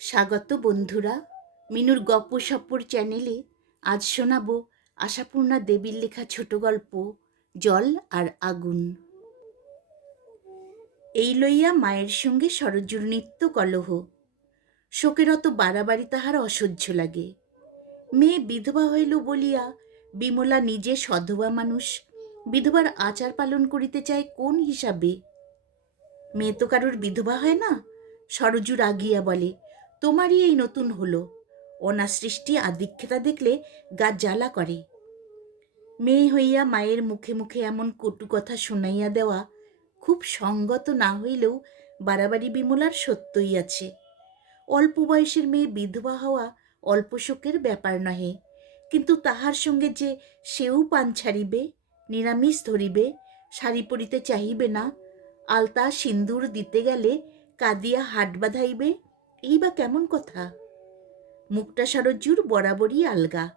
স্বাগত বন্ধুরা। মিনুর গপ্প সপ্পর চ্যানেলে আজ শোনাবো আশাপূর্ণা দেবীর লেখা ছোট গল্প, জল আর আগুন। এই লইয়া মায়ের সঙ্গে সরজুর নিত্য কলহ। শোকের অত বাড়াবাড়ি তাহার অসহ্য লাগে। মেয়ে বিধবা হইল বলিয়া বিমলা নিজে সধবা মানুষ, বিধবার আচার পালন করিতে চায় কোন হিসাবে? মেয়ে তো কারোর বিধবা হয় না সরজু রাগিয়া বলে তোমারই এই নতুন হলো। অনাসৃষ্টি আদিক্ষেতা দেখলে গা জ্বালা করে। মেয়ে হইয়া মায়ের মুখে মুখে এমন কটু কথা শুনাইয়া দেওয়া খুব সঙ্গত না হইলেও বাড়াবাড়ি বিমলার সত্যই আছে। অল্প বয়সের মেয়ে বিধবা হওয়া অল্প শোকের ব্যাপার নহে, কিন্তু তাহার সঙ্গে যে সেও পান ছাড়িবে, নিরামিষ ধরিবে, শাড়ি পরিতে চাহিবে না, আলতা সিন্দুর দিতে গেলে কাঁদিয়া হাট বাঁধাইবে এই বা কেমন কথা? মুখটা সরজ্জুর বরাবরই আলগা।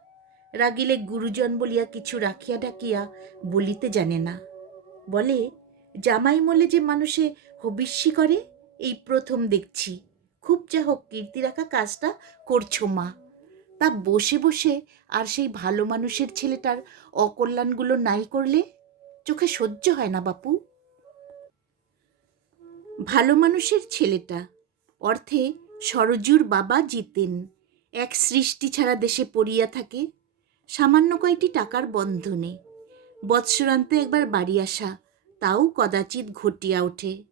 রাগিলে গুরুজন বলিয়া কিছু রাখিয়া ডাকিয়া বলিতে জানে না। বলে, জামাই মলে যে মানুষে হবিষ্যি করে, এই প্রথম দেখছি। খুব যা হোক কীর্তি রাখা কাজটা করছ মা। তা বসে বসে আর সেই ভালো মানুষের ছেলেটার অকল্যাণগুলো নাই করলে চোখে সহ্য হয় না বাপু। ভালো মানুষের ছেলেটা, অর্থে সরজুর বাবা জিতেন। এক সৃষ্টি ছাড়া দেশে পড়িয়া থাকে, সামান্য কয়টি টাকার বন্ধনে। বৎসরান্তে একবার বাড়ি আসা, তাও কদাচিৎ ঘটিয়া ওঠে।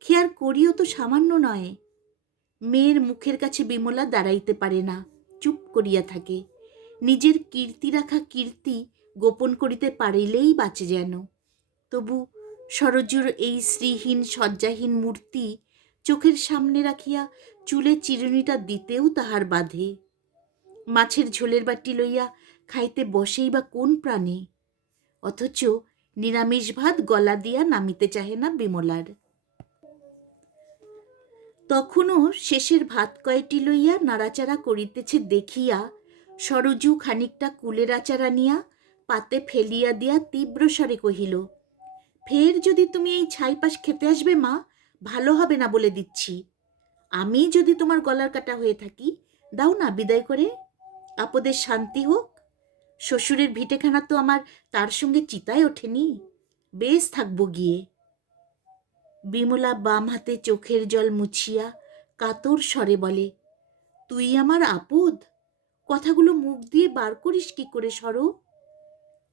খেয়ার করিও তো সামান্য নয়। মেয়ের মুখের কাছে বিমলা দাঁড়াইতে পারে না, চুপ করিয়া থাকে। নিজের কীর্তি রাখা কীর্তি গোপন করিতে পারিলেই বাঁচে যেন। তবু সরজুর এই শ্রীহীন শয্যাহীন মূর্তি চোখের সামনে রাখিয়া চুলে চিরুনিটা দিতেও তাহার বাধে। মাছের ঝোলের বাটি লইয়া খাইতে বসেই বা কোন প্রাণে? অথচ নিরামিষ ভাত গলা দিয়া নামিতে চাহে না বিমলার। তখনও শেষের ভাত কয়টি লইয়া নাড়াচাড়া করিতেছে দেখিয়া সরজু খানিকটা কুলের আচারা আনিয়া পাতে ফেলিয়া দিয়া তীব্র স্বরে কহিল, ফের যদি তুমি এই ছাইপাশ খেতে আসবে মা, ভালো হবে না বলে দিচ্ছি। আমি যদি তোমার গলার কাটা হয়ে থাকি, দাও না বিদায় করে। আপদের শান্তি হোক। শ্বশুরের ভিটেখানা তো আমার তার সঙ্গে চিতায় ওঠেনি। বেশ থাকব গিয়ে। বিমলা বাম হাতে চোখের জল মুছিয়া কাতর স্বরে বলে, তুই আমার আপদ? কথাগুলো মুখ দিয়ে বার করিস কি করে সরো?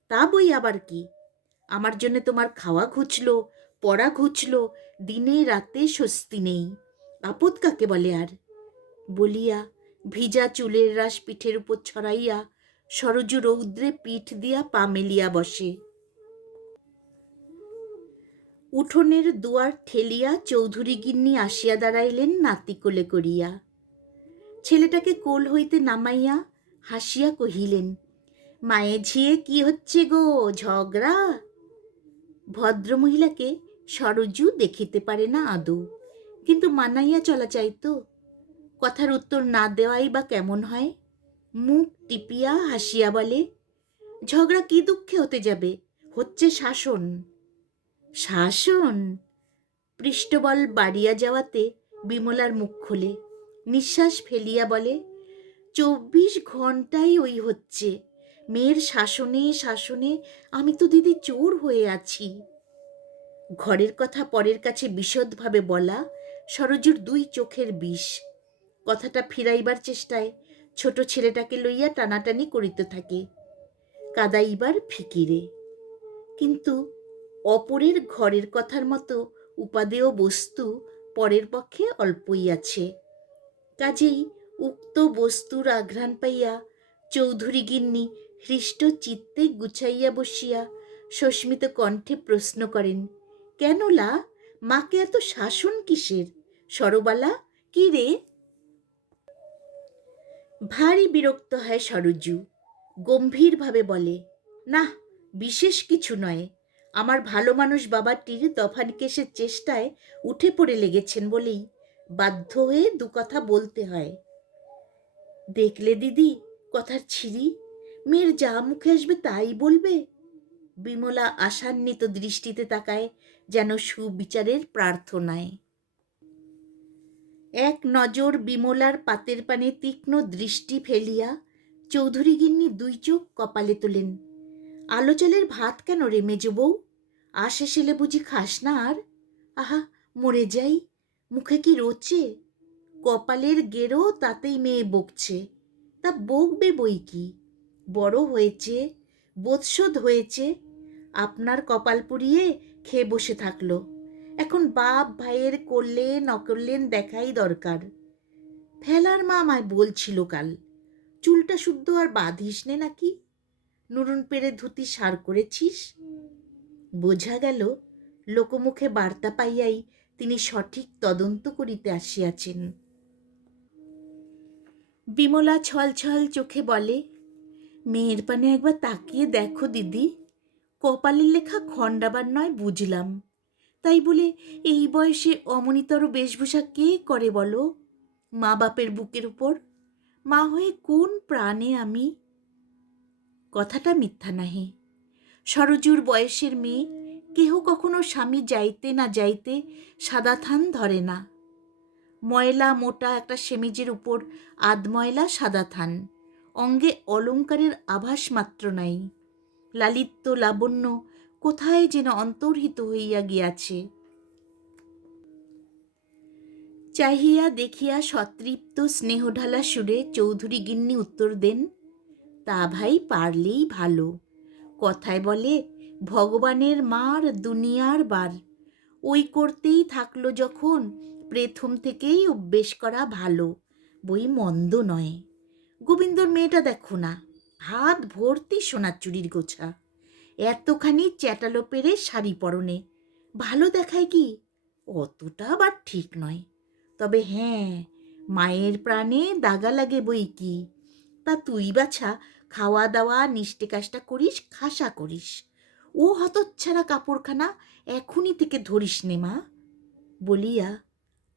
তা বই আবার কি? আমার জন্য তোমার খাওয়া ঘুচলো, পড়া ঘুচলো, দিনে রাতে স্বস্তি নেই। আপদ কাকে বলে আর? বলিয়া ভিজা চুলের রাস পিঠের উপর ছড়াইয়া সরজু রৌদ্রে পিঠ দিয়া পা মেলিয়া বসে। উঠোনের দুয়ার ঠেলিয়া চৌধুরী গিন্নি আসিয়া দাঁড়াইলেন নাতি কোলে করিয়া। ছেলেটাকে কোল হইতে নামাইয়া হাসিয়া কহিলেন, মায়ে ঝিয়ে কি হচ্ছে গো, ঝগড়া? ভদ্রমহিলাকে সরজু দেখিতে পারে না আদৌ। কিন্তু মানাইয়া চলা চাইতো কথার উত্তর না দেওয়াই বা কেমন হয়? মুখ টিপিয়া হাসিয়া বলে, ঝগড়া কি দুঃখে হতে যাবে? হচ্ছে শাসন। শাসন? পৃষ্ঠবল বাড়িয়া যাওয়াতে বিমলার মুখ খোলে, নিঃশ্বাস ফেলিয়া বলে, চব্বিশ ঘন্টাই ওই হচ্ছে। মেয়ের শাসনে শাসনে আমি তো দিদি চোর হয়ে আছি। ঘরের কথা পরের কাছে বিশদভাবে বলা সরজুর দুই চোখের বিষ। কথাটা ফিরাইবার চেষ্টায় ছোট ছেলেটাকে লইয়া টানাটানি করিতে থাকে। কাদাইবার ফিকিরে। কিন্তু অপরের ঘরের কথার মতো উপাদেয় বস্তু পরের পক্ষে অল্পই আছে। কাজেই উক্ত বস্তুর আঘ্রাণ পাইয়া চৌধুরী গিন্নি হৃষ্ট চিত্তে গুছাইয়া বসিয়া সস্মিত কণ্ঠে প্রশ্ন করেন, কেন লা? মাকে এত শাসন কিসের? সরবালা, কি রে? ভারী বিরক্ত হয় সরজু, গম্ভীরভাবে বলে না বিশেষ কিছু নয়। আমার ভালো মানুষ বাবাটির দফান কেসের চেষ্টায় উঠে পড়ে লেগেছেন বলেই বাধ্য হয়ে দু কথা বলতে হয়। দেখলে দিদি, কথার ছিরি? মেয়ের যা মুখে আসবে তাই বলবে? বিমলা আশান্বিত দৃষ্টিতে তাকায় যেন সুবিচারের প্রার্থনায়। এক নজর বিমলার পাতের পানে তীক্ষ্ণ দৃষ্টি ফেলিয়া চৌধুরী গিন্নি দুই চোখ কপালে তোলেন। আলো চালের ভাত কেন রে মেজ বউ? আসে সেলে বুঝি খাস না আর? আহা, মরে যাই, মুখে কি রোচে? কপালের গেরো তাতেই মেয়ে বকছে, তা বকবে বই কি? বড় হয়েছে, বোধশোধ হয়েছে আপনার কপাল পুড়িয়ে খেয়ে বসে থাকল। এখন বাপ ভাইয়ের করলেন অকরলেন দেখাই দরকার। ফেলার মা আমায় বলছিল কাল, চুলটা শুদ্ধ আর বাঁধিস নে নাকি? নুরুন পেরে ধুতি সার করেছিস? বোঝা গেল, লোকমুখে বার্তা পাইয়াই তিনি সঠিক তদন্ত করিতে আসিয়াছেন। বিমলা ছল ছল চোখে বলে, মেয়ের পানে একবার তাকিয়ে দেখো দিদি। কপালের লেখা খণ্ডাবার নয় বুঝলাম। তাই বলে এই বয়সে অমনিতর বেশভূষা কে করে বলো? মা বাপের বুকের উপর? মা হয়ে কোন প্রাণে আমি? কথাটা মিথ্যা নাহি। সরজুর বয়সের মেয়ে, কেহ কখনো স্বামী যাইতে না যাইতে সাদা থান ধরে না। ময়লা মোটা একটা সেমিজের উপর আধময়লা সাদা থান। অঙ্গে অলঙ্কারের আভাস মাত্র নাই। লালিত্য লাবণ্য কোথায় যেন অন্তর্হিত হইয়া গিয়াছে। চাহিয়া দেখিয়া সতৃপ্ত স্নেহঢালা সুরে চৌধুরী গিন্নি উত্তর দেন, তা ভাই পারলেই ভালো। কথায় বলে, ভগবানের মার দুনিয়ার বার। ওই করতেই থাকল যখন প্রথম থেকেই অভ্যেস করা ভালো, বই মন্দ নয়। গোবিন্দর মেয়েটা দেখো না। হাত ভর্তি সোনার চুরির গোছা। এতখানি চ্যাটালো পেরে শাড়ি পরনে। ভালো দেখায় কি? অতটা আবার ঠিক নয়। তবে হ্যাঁ মায়ের প্রাণে দাগা লাগে বই কি? তা তুই বাছা খাওয়া দাওয়া নিষ্টে কাজটা করিস, খাসা করিস। ও হতচ্ছাড়া কাপড়খানা এখনই থেকে ধরিস নে মা। বলিয়া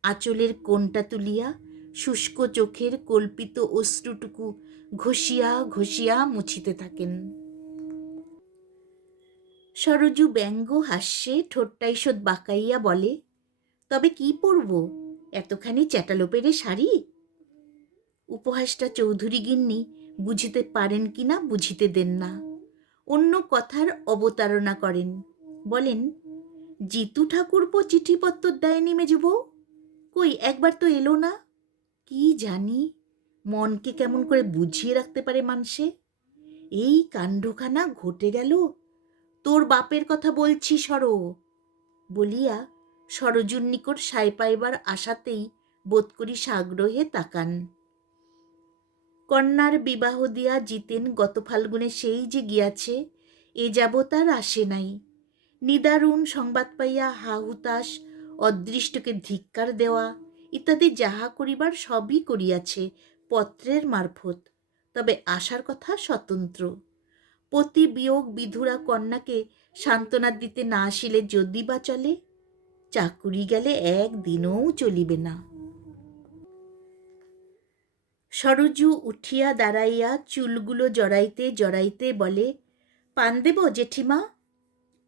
আঁচলের কোনটা তুলিয়া শুষ্ক চোখের কল্পিত অশ্রুটুকু ঘষিয়া ঘষিয়া মুছিতে থাকেন। সরজু ব্যঙ্গ হাস্যে ঠোঁটটা ঈষৎ বাঁকাইয়া বলে, তবে কি পরব? এতখানি চ্যাটালোপেরে শাড়ি? উপহাসটা চৌধুরী গিন্নি বুঝিতে পারেন কি না বুঝিতে দেন না। অন্য কথার অবতারণা করেন, বলেন, জিতু ঠাকুরপো চিঠিপত্র দেয়নি মেজবউ কই, একবার তো এলো না? কি জানি? মনকে কেমন করে বুঝিয়ে রাখতে পারে মানুষে? এই কাণ্ডখানা ঘটে গেল। তোর বাপের কথা বলছি সর। বলিয়া সরজুর নিকট সাই পাইবার আশাতেই বোধ করি সাগ্রহে তাকান। কন্যার বিবাহ দিয়া জিতেন গত ফাল্গুনে সেই যে গিয়াছে, এ যাবৎ আর আসে নাই। নিদারুণ সংবাদ পাইয়া হা হুতাশ অদৃষ্টকে ধিক্কার দেওয়া ইত্যাদি যাহা করিবার সবই করিয়াছে পত্রের মারফত। তবে আসার কথা স্বতন্ত্র। পতি বিয়োগ বিধুরা কন্যাকে সান্ত্বনা দিতে না আসিলে যদি বা চলে, চাকুরি গেলে একদিনও চলিবে না। সরজু উঠিয়া দাঁড়াইয়া চুলগুলো জড়াইতে জড়াইতে বলে, পান দেব জেঠিমা?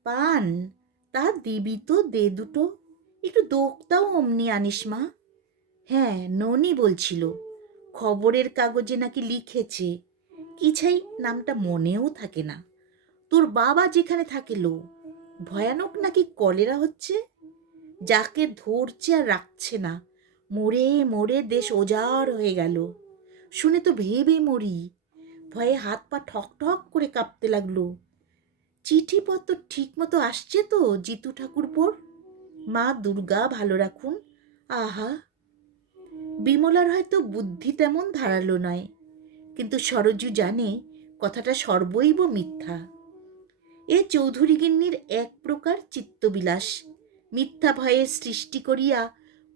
পান? তা দিবি তো দে দুটো। একটু দোকটাও অমনি আনিস মা। হ্যাঁ ননি বলছিল। খবরের কাগজে নাকি লিখেছে। কিছাই নামটা মনেও থাকে না। তোর বাবা যেখানে থাকিল ভয়ানক নাকি কলেরা হচ্ছে? যাকে ধরছে আর রাখছে না। মরে মরে দেশ ওজাড় হয়ে গেল। শুনে তো ভেবে মরি। ভয়ে হাত পা ঠক ঠক করে কাঁপতে লাগল। চিঠিপত্র ঠিক মতো আসছে তো জিতু ঠাকুর ঠাকুরপোর? মা দুর্গা ভালো রাখুন। আহা! বিমলার হয়তো বুদ্ধি তেমন ধারালো নয়, কিন্তু সরজু জানে কথাটা সর্বৈব মিথ্যা। এ চৌধুরী গিন্নির এক প্রকার চিত্তবিলাস, মিথ্যা ভয়ের সৃষ্টি করিয়া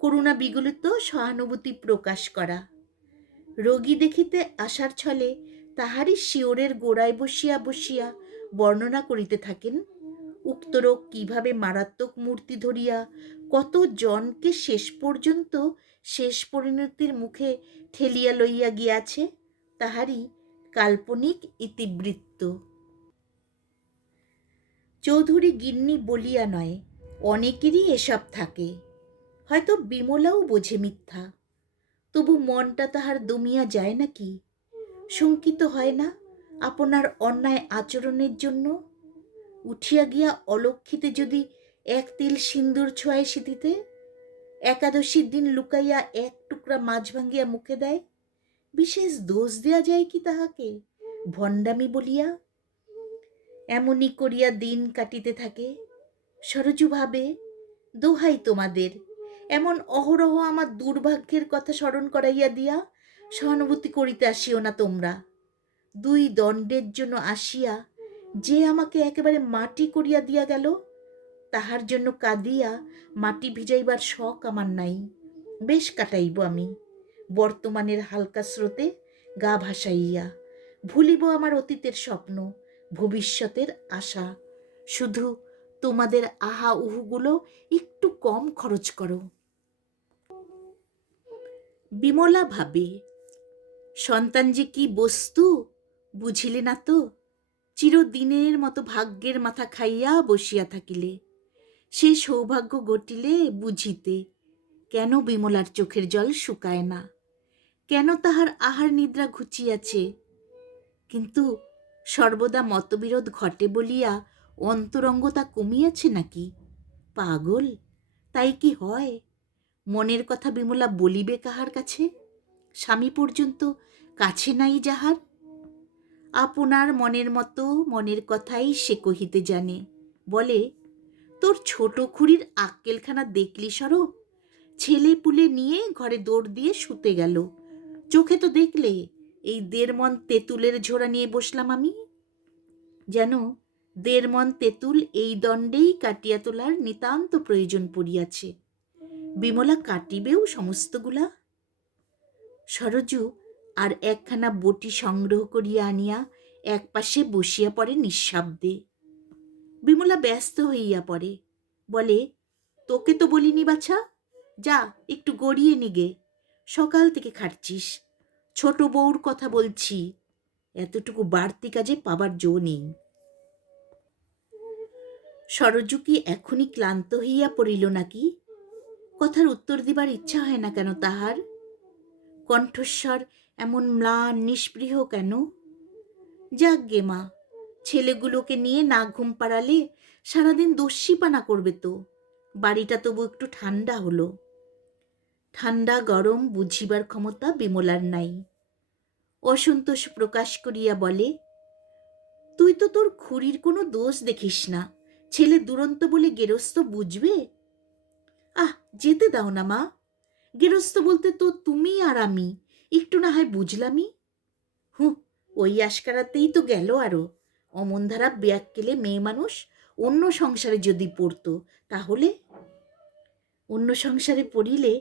করুণা বিগলিত সহানুভূতি প্রকাশ করা। রোগী দেখিতে আসার ছলে তাহারই শিওরের গোড়ায় বসিয়া বসিয়া বর্ণনা করিতে থাকেন, উক্ত রোগ কীভাবে মারাত্মক মূর্তি ধরিয়া কত জনকে শেষ পর্যন্ত শেষ পরিণতির মুখে ঠেলিয়া লইয়া গিয়াছে, তাহারই কাল্পনিক ইতিবৃত্ত। চৌধুরী গিন্নি বলিয়া নয়, অনেকেরই এসব থাকে। হয়তো বিমলাও বোঝে মিথ্যা। তবু মনটা তাহার দমিয়া যায় নাকি? শঙ্কিত হয় না আপনার অন্যায় আচরণের জন্য? উঠিয়া গিয়া অলক্ষিতে যদি এক তিল সিন্দুর ছোঁয়ায় সিঁথিতে একাদশীর দিন লুকাইয়া এক টুকরা মাছ ভাঙ্গিয়া মুখে দেয়। বিশেষ দোষ দেয়া যায় কি তাহাকে? ভণ্ডামি বলিয়া। এমনই করিয়া দিন কাটিতে থাকে। সরজু ভাবে, দোহাই তোমাদের, এমন অহরহ আমার দুর্ভাগ্যের কথা স্মরণ করাইয়া দিয়া সহানুভূতি করিতে আসিও না তোমরা। দুই দণ্ডের জন্য আসিয়া যে আমাকে একেবারে মাটি করিয়া দিয়া গেল তাহার জন্য কাঁদিয়া মাটি ভিজাইবার শখ আমার নাই। বেশ কাটাইব আমি। বর্তমানের হালকা স্রোতে গা ভাসাইয়া, ভুলিব আমার অতীতের স্বপ্ন, ভবিষ্যতের আশা। শুধু তোমাদের আহা উহুগুলো একটু কম খরচ করো। বিমলা ভাবে, সন্তান যে কি বস্তু, বুঝিলে না তো? চিরদিনের মতো ভাগ্যের মাথা খাইয়া বসিয়া থাকিলে। সে সৌভাগ্য ঘটিলে বুঝিতে, কেন বিমলার চোখের জল শুকায় না? কেন তাহার আহার নিদ্রা ঘুচিয়াছে? কিন্তু সর্বদা মতবিরোধ ঘটে বলিয়া অন্তরঙ্গতা কমিয়াছে নাকি? পাগল, তাই কি হয়? মনের কথা বিমলা বলিবে কাহার কাছে? স্বামী পর্যন্ত কাছে নাই যাহার? আপনার মনের মতো মনের কথাই সে কহিতে জানে, বলে তোর ছোট খুড়ির আক্কেলখানা দেখলি সরো? ছেলে পুলে নিয়ে ঘরে দৌড় দিয়ে শুতে গেল। চোখে তো দেখলে, এই দেড় মন তেঁতুলের ঝোড়া নিয়ে বসলাম আমি। যেন দেড় মন তেঁতুল এই দণ্ডেই কাটিয়া তোলার নিতান্ত প্রয়োজন পড়িয়াছে। বিমলা কাটিবেও সমস্তগুলা। সরজু আর একখানা বটি সংগ্রহ করিয়া আনিয়া একপাশে বসিয়া পড়ে নিঃশব্দে। বিমলা ব্যস্ত হইয়া পড়ে। বলে, তোকে তো বলিনি বাছা, যা, একটু গড়িয়ে নিগে সকাল থেকে খাটছিস। ছোট বউর কথা বলছি। এতটুকু বাড়তি কাজে পাবার জো নেই। সরজু কি এখনই ক্লান্ত হইয়া পড়িল নাকি? কথার উত্তর দিবার ইচ্ছা হয় না কেন তাহার? কণ্ঠস্বর এমন ম্লান, নিষ্পৃহ কেন? যাক গে মা ছেলেগুলোকে নিয়ে না ঘুম পাড়ালে সারাদিন দস্যিপানা করবে তো। বাড়িটা তবু একটু ঠান্ডা হলো। ঠান্ডা, গরম বুঝিবার ক্ষমতা বিমলার নাই। অসন্তোষ প্রকাশ করিয়া বলে, তুই তো তোর খুড়ির কোনো দোষ দেখিস না। ছেলে দুরন্ত বলে গেরস্ত বুঝবে? আহ, যেতে দাও না মা। গেরস্ত বলতে তো তুমি আর আমি। একটু না হয় বুঝলামই? হুঁ, ওই আশকারাতেই তো গেল আরও। অমনধারা ব্যাককেলে মেয়ে মানুষ অন্য সংসারে যদি পড়তো, তাহলে? অন্য সংসারে পড়িলে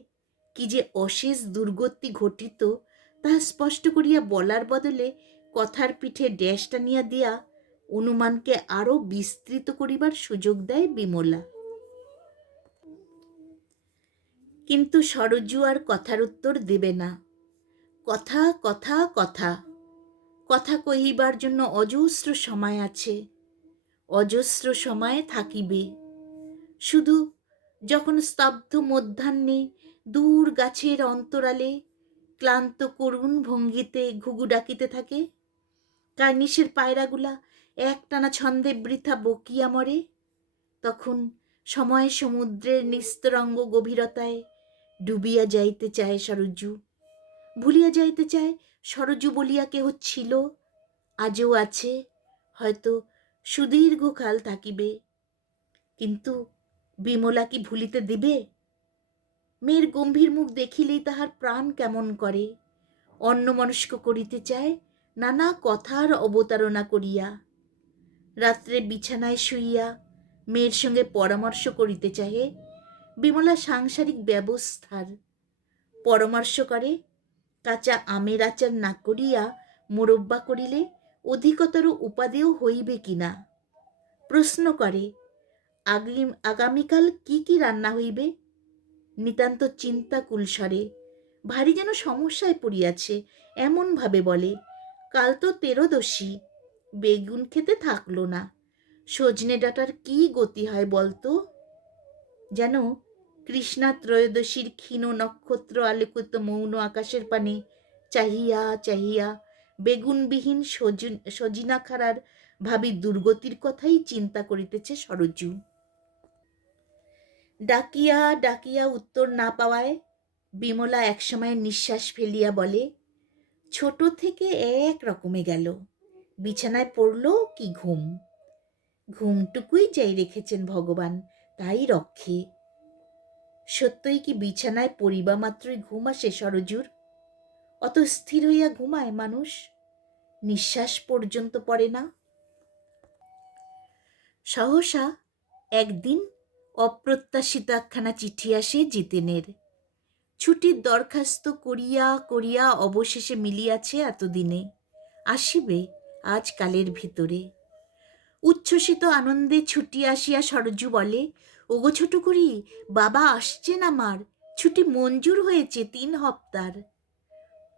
কি যে অশেষ দুর্গতি ঘটিত তাহা স্পষ্ট করিয়া বলার বদলে কথার পিঠে ড্যাশ টানিয়া দিয়া অনুমানকে আরও বিস্তৃত করিবার সুযোগ দেয় বিমলা। কিন্তু সরজু আর কথার উত্তর দেবে না। কথা কথা কথা। কথা কহিবার জন্য অজস্র সময় আছে। অজস্র সময় থাকিবে। শুধু যখন স্তব্ধ মধ্যাহ্নে দূর গাছের অন্তরালে ক্লান্ত করুণ ভঙ্গিতে ঘুঘু ডাকিতে থাকে, কার্নিশের পায়রাগুলা একটানা ছন্দে বৃথা বকিয়া মরে, তখন সময় সমুদ্রের নিস্তরঙ্গ গভীরতায় ডুবিয়া যাইতে চায় সরজু, ভুলিয়া যাইতে চায় সরজু বলিয়া কেহ ছিল? আজও আছে, হয়তো সুদীর্ঘকাল থাকিবে। কিন্তু বিমলা কি ভুলিতে দিবে? মেয়ের গম্ভীর মুখ দেখিলেই তাহার প্রাণ কেমন করে? অন্যমনস্ক করিতে চায়, নানা কথার অবতারণা করিয়া। রাত্রে বিছানায় শুইয়া মেয়ের সঙ্গে পরামর্শ করিতে চাহে, বিমলা সাংসারিক ব্যবস্থার পরামর্শ করে কাঁচা আমের আচার না করিয়া মোরব্বা করিলে অধিকতর উপাদেয় হইবে কিনা প্রশ্ন করে আগামী আগামীকাল কি কি রান্না হইবে? নিতান্ত চিন্তা কুলস্বরে, ভারী যেন সমস্যায় পড়িয়াছে এমনভাবে বলে, কাল তো তেরোদশী, বেগুন খেতে থাকল না, সজনে ডাটার কি গতি হয় বলতো? যেন কৃষ্ণা ত্রয়োদশীর ক্ষীণ নক্ষত্র আলোকিত মৌন আকাশের পানে চাহিয়া চাহিয়া বেগুনবিহীন সজিন খাড়ার ভাবি দুর্গতির কথাই চিন্তা করিতেছে সরজু। ডাকিয়া ডাকিয়া উত্তর না পাওয়ায় বিমলা একসময় নিঃশ্বাস ফেলিয়া বলে, ছোট থেকে এক রকমে গেল, বিছানায় পড়ল কি ঘুম? ঘুমটুকুই যাই রেখেছেন ভগবান, তাই রক্ষে। সত্যই কি বিছানায় পরিবা মাত্রই ঘুম আসে সরজুর? অত স্থির হইয়া ঘুমায় মানুষ, নিঃশ্বাস পর্যন্ত পড়ে না। সহসা একদিন অপ্রত্যাশিত একখানা চিঠি আসে জিতেনের। ছুটির দরখাস্ত করিয়া করিয়া অবশেষে মিলিয়াছে এতদিনে। আসিবে আজ কালের ভিতরে। উচ্ছ্বসিত আনন্দে ছুটি আসিয়া সরজু বলে ওগো ছোট করি, বাবা আসছেন আমার। ছুটি মঞ্জুর হয়েছে তিন হপ্তার।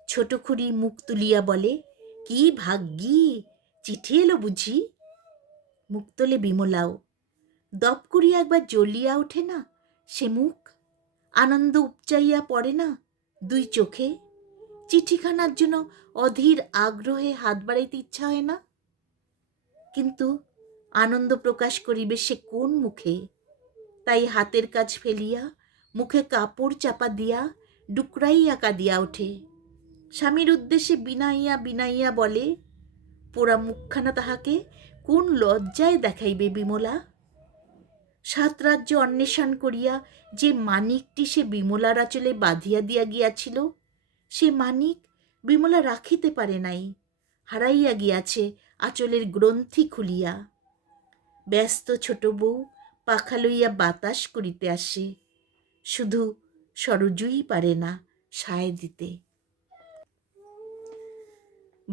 ছোট খুড়ি মুখ তুলিয়া বলে, কি ভাগ্যি, চিঠি এলো বুঝি? মুখ তোলে বিমলাও, দপ করিয়া একবার জ্বলিয়া ওঠে না সে মুখ? আনন্দ উপচাইয়া পড়ে না দুই চোখে? চিঠিখানার জন্য অধীর আগ্রহে হাত বাড়াইতে ইচ্ছা হয় না? কিন্তু আনন্দ প্রকাশ করিবে সে কোন মুখে? তাই হাতের কাজ ফেলিয়া, মুখে কাপড় চাপা দিয়া, ডুকরাইয়া কাঁদিয়া ওঠে। স্বামীর উদ্দেশ্যে বিনাইয়া বিনাইয়া বলে, পোড়া মুখখানা তাহাকে কোন লজ্জায় দেখাইবে বিমলা? সাত রাজ্য অন্বেষণ করিয়া যে মানিকটি সে বিমলার আঁচলে বাঁধিয়া দিয়া গিয়াছিল, সে মানিক বিমলা রাখিতে পারে নাই, হারাইয়া গিয়াছে, আঁচলের গ্রন্থি খুলিয়া। ব্যস্ত ছোট বউ পাখা লইয়া বাতাস করিতে আসে। শুধু সরজুই পারে না সায় দিতে।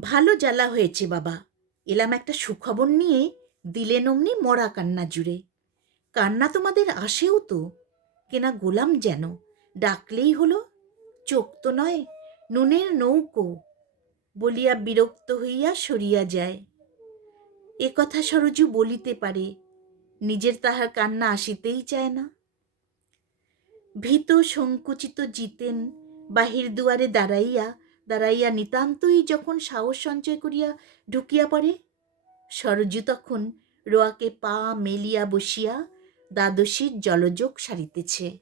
ভালো জ্বালা হয়েছে বাবা, এলাম একটা সুখবর নিয়ে দিলেন অমনি মরা কান্না জুড়ে। কান্না তোমাদের আসেও তো, কেনা গোলাম যেন, ডাকলেই হলো, চোখ তো নয়, নুনের নৌকো, বলিয়া বিরক্ত হইয়া সরিয়া যায়। এ কথা সরজু বলিতে পারে নিজের তাহার কান্না আসিতেই চায় না। ভীত সংকুচিত জিতেন, বাহির দুয়ারে দাঁড়াইয়া দাঁড়াইয়া নিতান্তই যখন সাহস সঞ্চয় করিয়া ঢুকিয়া পড়ে, সরজু তখন রোয়াকে পা মেলিয়া বসিয়া দ্বাদশীর জলযোগ সারিতেছে।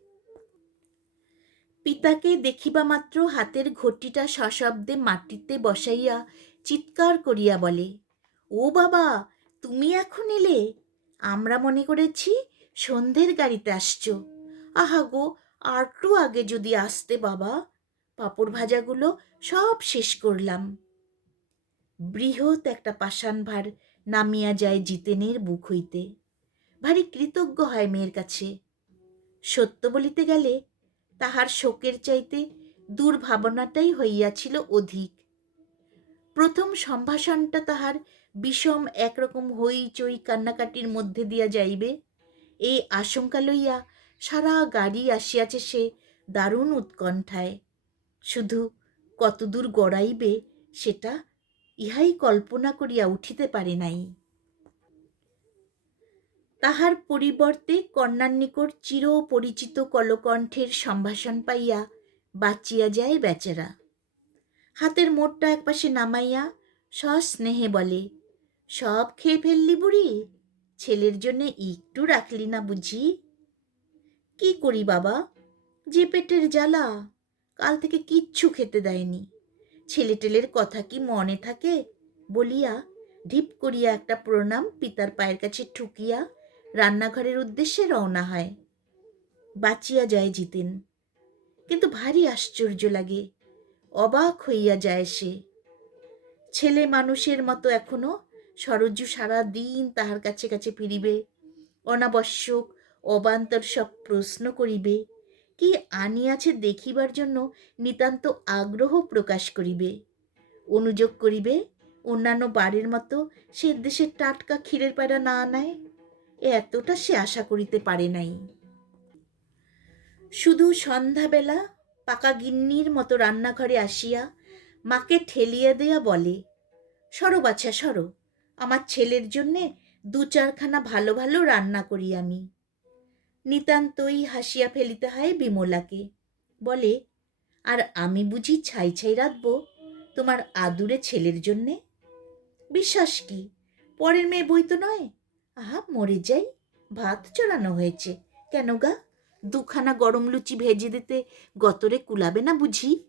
পিতাকে দেখিবা মাত্র হাতের ঘটিটা সশব্দে মাটিতে বসাইয়া চিৎকার করিয়া বলে, ও বাবা, তুমি এখন এলে? আমরা মনে করেছি সন্ধ্যের গাড়িতে আসছো। আহা গো, আরটু আগে যদি আসতে বাবা। পাঁপড় ভাজাগুলো সব শেষ করলাম। বৃহৎ একটা পাষাণ ভার নামিয়া যায় জিতেনের বুক হইতে। ভারী কৃতজ্ঞ হয় মেয়ের কাছে। সত্য বলিতে গেলে তাহার শোকের চাইতে দুর্ভাবনাটাই হইয়াছিল অধিক। প্রথম সম্ভাষণটা তাহার বিষম একরকম হইচই কান্নাকাটির মধ্যে দিয়া যাইবে। এই আশঙ্কা লইয়া সারা গাড়ি আসিয়াছে সে দারুণ উৎকণ্ঠায়। শুধু কতদূর গড়াইবে সেটা ইহাই কল্পনা করিয়া উঠিতে পারে নাই। তাহার পরিবর্তে কন্যার নিকট চির পরিচিত কলকণ্ঠের সম্ভাষণ পাইয়া বাঁচিয়া যায় বেচারা। হাতের মোটটা একপাশে নামাইয়া সস্নেহে বলে সব খেয়ে ফেললি বুড়ি? ছেলের জন্যে একটু রাখলি না বুঝি? কি করি বাবা? যে পেটের জ্বালা, কাল থেকে কিচ্ছু খেতে দেয়নি। ছেলে টেলের কথা কি মনে থাকে? বলিয়া ঢিপ করিয়া একটা প্রণাম পিতার পায়ের কাছে ঠুকিয়া রান্নাঘরের উদ্দেশ্যে রওনা হয়। বাঁচিয়া যায় জিতেন। কিন্তু ভারী আশ্চর্য লাগে। অবাক হইয়া যায় সে। ছেলে মানুষের মতো এখনও সরজু সারা দিন তাহার কাছে কাছে ফিরিবে। অনাবশ্যক অবান্তর সব প্রশ্ন করিবে। কি আনিয়াছে দেখিবার জন্য নিতান্ত আগ্রহ প্রকাশ করিবে। অনুযোগ করিবে, অন্যান্য বাড়ির মতো সে দেশের টাটকা ক্ষীরের প্যাড়া না নেয় এতটা সে আশা করিতে পারে নাই। শুধু সন্ধ্যাবেলা পাকা গিন্নির মতো রান্নাঘরে আসিয়া মাকে ঠেলিয়া দেয়া বলে, সরো বাছা, সরো। আমার ছেলের জন্যে দু চারখানা ভালো ভালো রান্না করি আমি। নিতান্তই হাসিয়া ফেলিতে হয় বিমলাকে। বলে, আর আমি বুঝি ছাই ছাই রাখব তোমার আদুরে ছেলের জন্যে? বিশ্বাস কি? পরের মেয়ে বই তো নয়? আহা, মরে যাই, ভাত চড়ানো হয়েছে। কেন গা? দুখানা গরম লুচি ভেজে দিতে গতরে কুলাবে না বুঝি?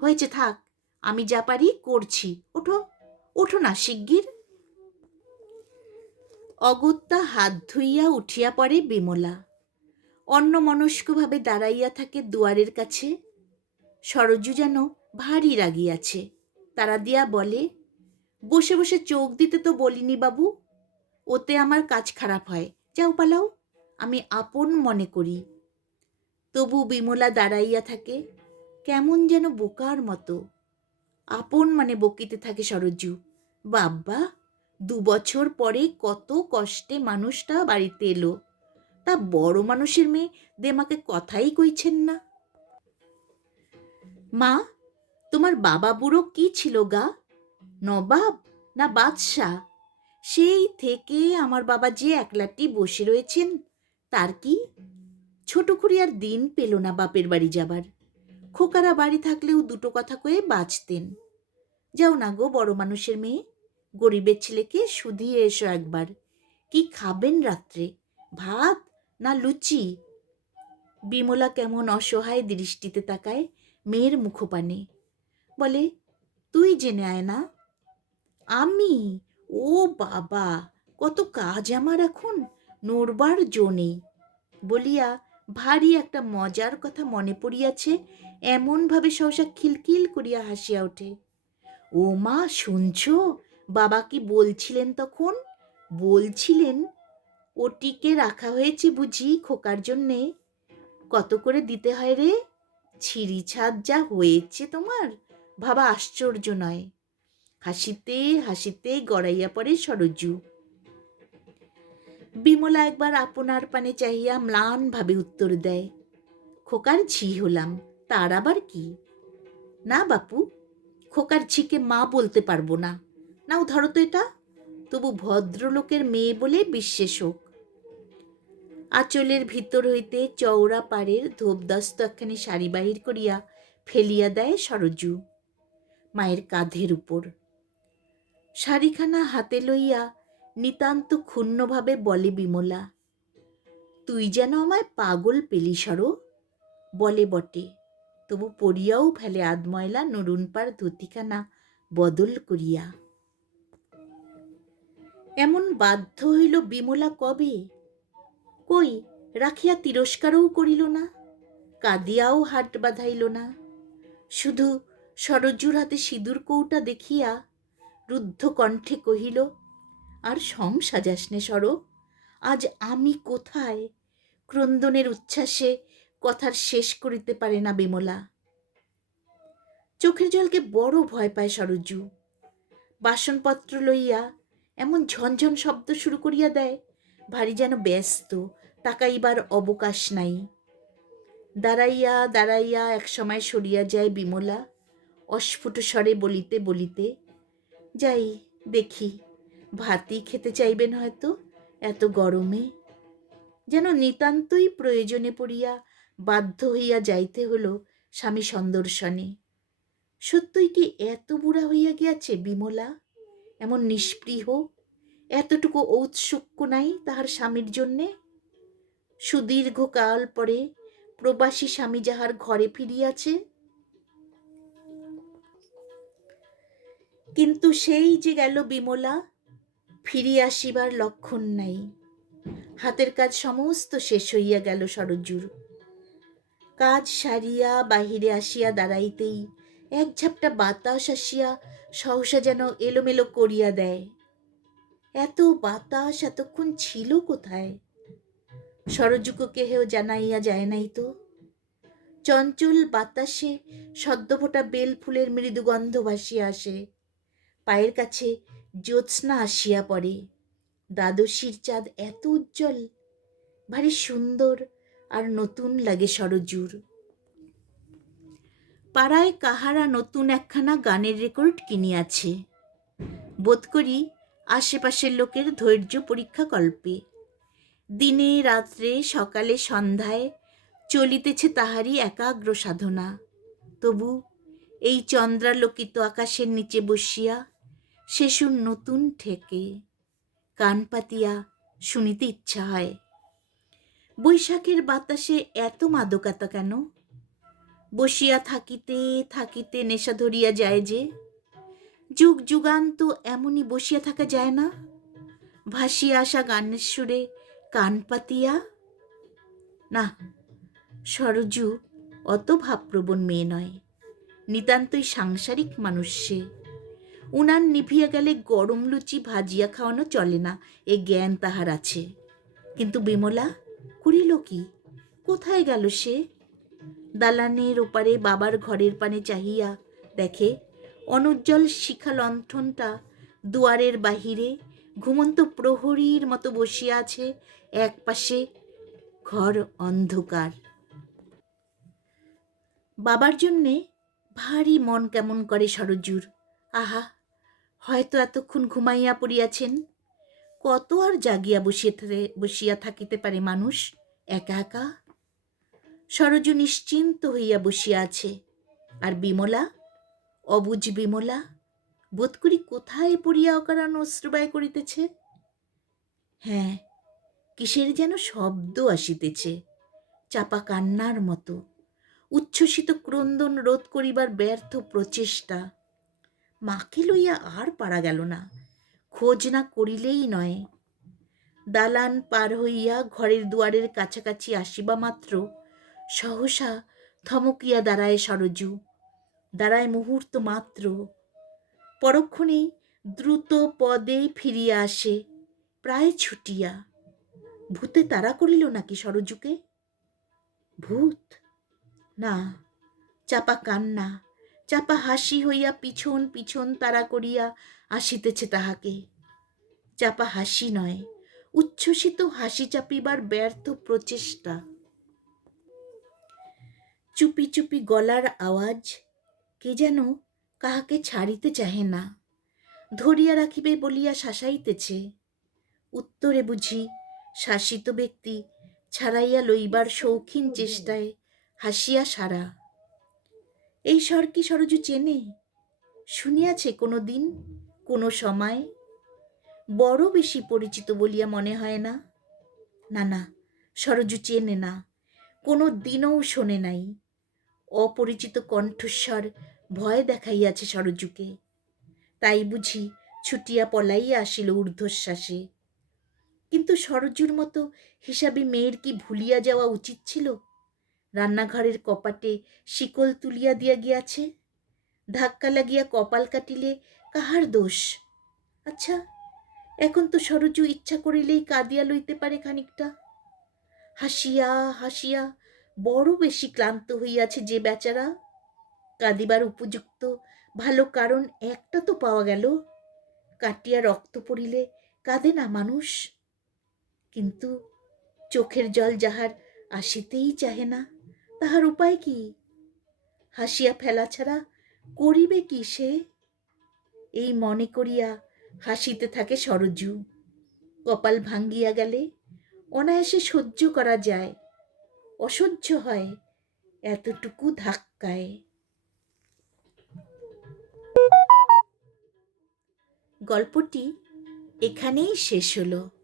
হয়েছে থাক, আমি যা পারি করছি। ওঠো ওঠো না শিগগির। অগত্যা হাত ধুইয়া উঠিয়া পড়ে বিমলা। অন্যমনস্কভাবে দাঁড়াইয়া থাকে দুয়ারের কাছে। সরজু যেন ভারী রাগিয়াছে। তারা দিয়া বলে, বসে বসে চোখ দিতে তো বলিনি বাবু। ওতে আমার কাজ খারাপ হয়। যাও পালাও। আমি আপন মনে করি। তবু বিমলা দাঁড়াইয়া থাকে, কেমন যেন বোকার মতো। আপন মানে বকিতে থাকে সরজু, বাব্বা দু বছর পরে কত কষ্টে মানুষটা বাড়িতে এলো। তা বড় মানুষের মেয়ে দেমাকে কথাই কইছেন না। মা, তোমার বাবা বুড়ো কি ছিল গা? নবাব না বাদশাহ? সেই থেকে আমার বাবা যে একলাটি বসে রয়েছেন, তার কি? ছোট খুড়ি আর দিন পেল না বাপের বাড়ি যাবার। খোকারা বাড়ি থাকলেও দুটো কথা কয়ে বাঁচতেন। যাও না গো বড় মানুষের মেয়ে। গরিবের ছেলেকে শুধিয়ে এসো একবার। কি খাবেন রাত্রে? ভাত না লুচি? বিমলা কেমন অসহায় দৃষ্টিতে তাকায় মেয়ের মুখপানে। বলে, তুই জেনে আয় না। আমি? ও বাবা, কত কাজ আমার এখন, নড়বার জো নেই। বলিয়া ভারী একটা মজার কথা মনে পড়িয়াছে, এমনভাবে সহসা খিলখিল করিয়া হাসিয়া ওঠে। ও মা, শুনছ? বাবা কি বলছিলেন তখন? বলছিলেন, ওটিকে রাখা হয়েছে বুঝি খোকার জন্যে। কত করে দিতে হয় রে? ছিঁড়ি ছাদ যা হয়েছে তোমার ভাবা আশ্চর্য নয়। হাসিতে হাসিতে গড়াইয়া পড়ে সরজু। বিমলা একবার আপনার পানে চাহিয়া ম্লানভাবে উত্তর দেয়, খোকার ঝি হলাম, তার আবার কি? না বাপু, খোকার ঝিকে মা বলতে পারব না। নাও, ধরো তো এটা। তবু ভদ্রলোকের মেয়ে বলে বিশ্বাস হোক। আঁচলের ভিতর হইতে চওড়া পাড়ের ধোপদস্ত একখানি শাড়ি বাহির করিয়া ফেলিয়া দেয় সরজু মায়ের কাঁধের উপর। শাড়িখানা হাতে লইয়া নিতান্ত ক্ষুণ্ণভাবে বলে বিমলা, তুই যেন আমায় পাগল পেলি সর। বলে বটে। তবু পড়িয়াও ফেলে আদময়লা নরুন পার ধুতিখানা বদল করিয়া এমন বাধ্য হইল বিমলা কবে? কই, রাখিয়া তিরস্কারও করিল না, কাঁদিয়াও হাট বাঁধাইল না। শুধু সরজুর হাতে সিঁদুর কৌটা দেখিয়া রুদ্ধ কণ্ঠে কহিল, আর সং সাজাস নে সর, আজ আমি কোথায়? ক্রন্দনের উচ্ছ্বাসে কথার শেষ করিতে পারে না বিমলা। চোখের জলকে বড় ভয় পায় সরজু। বাসনপত্র লইয়া এমন ঝনঝন শব্দ শুরু করিয়া দেয়, ভারী যেন ব্যস্ত, তাকাইবার অবকাশ নাই। দাঁড়াইয়া দাঁড়াইয়া একসময় সরিয়া যায় বিমলা, অস্ফুট স্বরে বলিতে বলিতে, যাই দেখি, ভাতই খেতে চাইবেন হয়তো, এত গরমে? যেন নিতান্তই প্রয়োজনে পড়িয়া বাধ্য হইয়া যাইতে হলো স্বামী সন্দর্শনে। সত্যই কি এত বুড়া হইয়া গিয়াছে বিমলা? এমন নিষ্পৃহ এতটুকু ঔৎসুক্য নাই তাহার স্বামীর জন্যে? সুদীর্ঘকাল পরে প্রবাসী স্বামী যাহার ঘরে ফিরিয়াছে। কিন্তু সেই যে গেল বিমলা, ফিরিয়া আসিবার লক্ষণ নাই। হাতের কাজ সমস্ত শেষ হইয়া গেল সরজুর। কাজ সারিয়া বাহিরে আসিয়া দাঁড়াইতেই এক ঝাপটা বাতাস আসিয়া সহসা যেন এলোমেলো করিয়া দেয়। এত বাতাস এতক্ষণ ছিল কোথায়? সরযুকে কেহেও জানাইয়া যায় নাই তো? চঞ্চল বাতাসে সদ্যফোটা বেল ফুলের মৃদু গন্ধ ভাসিয়া আসে। পায়ের কাছে জ্যোৎস্না আসিয়া পড়ে। দ্বাদশীর চাঁদ এত উজ্জ্বল, ভারী সুন্দর আর নতুন লাগে সরজুর পাড়ায় কাহারা নতুন একখানা গানের রেকর্ড কিনিয়াছে। বোধ করি আশেপাশের লোকের ধৈর্য পরীক্ষা কল্পে। দিনে রাত্রে সকালে সন্ধ্যায় চলিতেছে তাহারই একাগ্র সাধনা। তবু এই চন্দ্রালোকিত আকাশের নিচে বসিয়া শেষুর নতুন ঠেকে কান পাতিয়া শুনিতে ইচ্ছা হয়। বৈশাখের বাতাসে এত মাদকতা কেন? বসিয়া থাকিতে থাকিতে নেশা ধরিয়া যায় যে। যুগ যুগান্ত এমনই বসিয়া থাকা যায় না। ভাসিয়া আসা গানের সুরে কান পাতিয়া। না, সরজু অত ভাবপ্রবণ মেয়ে নয়। নিতান্তই সাংসারিক মানুষ সে। উনান নিভিয়া গেলে গরম লুচি ভাজিয়া খাওয়ানো চলে না, এ জ্ঞান তাহার আছে। কিন্তু বিমলা, করিল কি? কোথায় গেল সে? দালানের ওপারে বাবার ঘরের পানে চাহিয়া দেখে, অনুজ্জ্বল শিখা লণ্ঠনটা দুয়ারের বাহিরে, ঘুমন্ত প্রহরীর মতো বসিয়া আছে এক পাশে ঘর অন্ধকার। বাবার জন্যে ভারী মন কেমন করে সরজুর। আহা, হয়তো এতক্ষণ ঘুমাইয়া পড়িয়াছেন। কত আর জাগিয়া বসিয়া বসিয়া থাকিতে পারে মানুষ? একা একা সরজু নিশ্চিন্ত হইয়া বসিয়া আছে। আর বিমলা, অবুজ বিমলা, বোধ করি কোথায় পড়িয়া অকারণ অশ্রুবায় করিতেছে? হ্যাঁ কিসের যেন শব্দ আসিতেছে, চাপা কান্নার মতো। উচ্ছ্বসিত ক্রন্দন রোধ করিবার ব্যর্থ প্রচেষ্টা। মাকে লইয়া আর পারা গেল না, খোঁজ না করিলেই নয়। দালান পার হইয়া ঘরের দুয়ারের কাছাকাছি আসিবা মাত্র সহসা থমকিয়া দাঁড়ায় সরজু। দাঁড়ায় মুহূর্ত মাত্র। পরক্ষণেই দ্রুত পদে ফিরিয়া আসে, প্রায় ছুটিয়া। ভূতে তারা করিল নাকি সরজুকে? ভূত? না, চাপা কান্না, চাপা হাসি হইয়া পিছন পিছন তারা করিয়া আসিতেছে তাহাকে। চাপা হাসি নয়, উচ্ছ্বসিত হাসি চাপিবার ব্যর্থ প্রচেষ্টা। চুপি চুপি গলার আওয়াজ, কে যেন কাহাকে ছাড়িতে চাহে না। ধরিয়া রাখিবে বলিয়া শাসাইতেছে। উত্তরে বুঝি, শাসিত ব্যক্তি ছাড়াইয়া লইবার শৌখিন চেষ্টায় হাসিয়া সারা। এই স্বর কি সরজু চেনে? শুনিয়াছে কোনো দিন, কোনো সময়? বড় বেশি পরিচিত বলিয়া মনে হয় না। না না, সরজু চেনে না। কোনো দিনও শোনে নাই। অপরিচিত কণ্ঠস্বর ভয় দেখাইয়াছে সরজুকে। তাই বুঝি ছুটিয়া পলাইয়া আসিল ঊর্ধ্বশ্বাসে। কিন্তু সরজুর মতো হিসাবে মেয়ের কি ভুলিয়া যাওয়া উচিত ছিল? রান্নাঘরের কপাটে শিকল তুলিয়া দিয়া গিয়াছে? ধাক্কা লাগিয়া কপাল কাটিলে কাহার দোষ? আচ্ছা এখন তো সরজু ইচ্ছা করিলেই কাঁদিয়া লইতে পারে খানিকটা। হাসিয়া হাসিয়া বড় বেশি ক্লান্ত হইয়াছে যে বেচারা। কাঁদিবার উপযুক্ত, ভালো কারণ একটা তো পাওয়া গেল। কাটিয়া রক্ত পড়িলে কাঁদে না মানুষ। কিন্তু চোখের জল যাহার আসিতেই চাহে না, তাহার উপায় কি? হাসিয়া ফেলা ছাড়া করিবে কি সে? এই মনে করিয়া হাসিতে থাকে সরজু। কপাল ভাঙ্গিয়া গেলে অনায়াসে সহ্য করা যায়। অসহ্য হয় এতটুকু ধাক্কায়। গল্পটি এখানেই শেষ হলো।